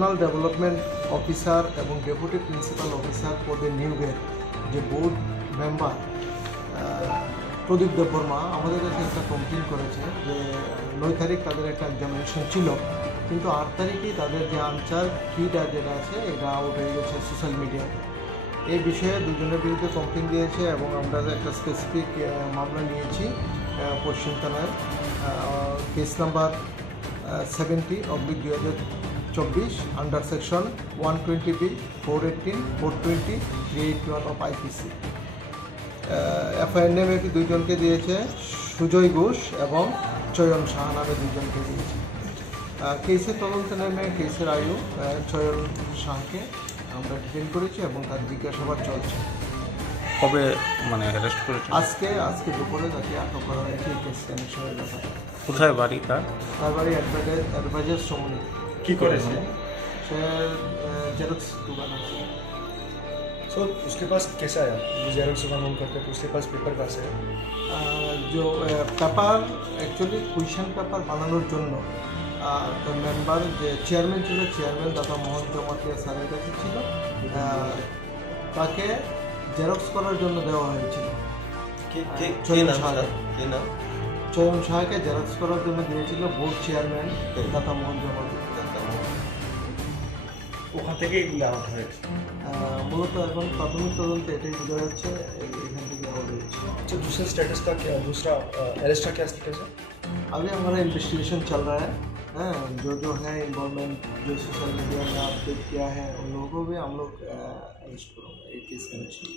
Regional development officer এবং deputy principal officer পদে নিয়োগের যে বোর্ড মেম্বার প্রদীপ দেববর্মা আমাদের কাছে একটা কমপ্লেন করেছে যে 9 তারিখ তাদের একটা এক্সামিনেশন ছিল, কিন্তু 8 তারিখেই তাদের যে আনসার কিটা যেটা আছে এটা আউট হয়ে গেছে সোশ্যাল মিডিয়াতে। এই বিষয়ে দুজনের বিরুদ্ধে কমপ্লেন দিয়েছে এবং আমরা একটা স্পেসিফিক মামলা নিয়েছি পশ্চিম থানায়, case number 70/2024 under section 120B 418 420 381 of IPC। FIR নেমে দুইজনকে দিয়েছে, সুজয় ঘোষ এবং চয়ন সাহা নামে দুইজনকে দিয়েছে। কেসের তদন্ত নেমে কেসের আয়ু চয়ন সাহাকে আমরা ডিটেন করেছি এবং তার জিজ্ঞাসাবাদ চলছে। কবে মানে অ্যারেস্ট করেছে? আজকে দুপুরে তাকে আটক করা হয়েছে কেস কানেকশনের ব্যাপারে। কোথায় বাড়ি তার? তার বাড়ি অ্যাডভাইজার সমনি। কি করেছে? সে জেরক্স दुकान আছে। सो उसके पास कैसा आया? वो जेरोक्स का काम करते तो उसके पास पेपर कहाँ से है? जो পেপার অ্যাকচুয়ালি কুয়েশন পেপার বানানোর জন্য তো মেম্বার যে চেয়ারম্যান ছিল, চেয়ারম্যান দাদা মোহন জমাতিয়া স্যারের কাছে ছিল, তাকে জেরক্স করার জন্য দেওয়া হয়েছিল। চয়ন সাহাকে জেরক্স করার জন্য দিয়েছিল বোর্ড চেয়ারম্যান দাদা মোহন জমাতিয়া। ওখান থেকে এগুলো আউট হয়েছে। মূলত এখন প্রাথমিক তদন্তে এটাই বোঝা যাচ্ছে এখান থেকে আউট হয়েছে। तो दूसरा स्टेटस का क्या, दूसरा अरेस्ट का क्या स्टेटस है? अभी हमारा इन्वेस्टिगेशन चल रहा है, जो है इन्वॉल्वमेंट जो सोशल मीडिया में अपडेट किया है उन लोगों को भी हम लोग अरेस्ट करेंगे एक केस कनेक्शन।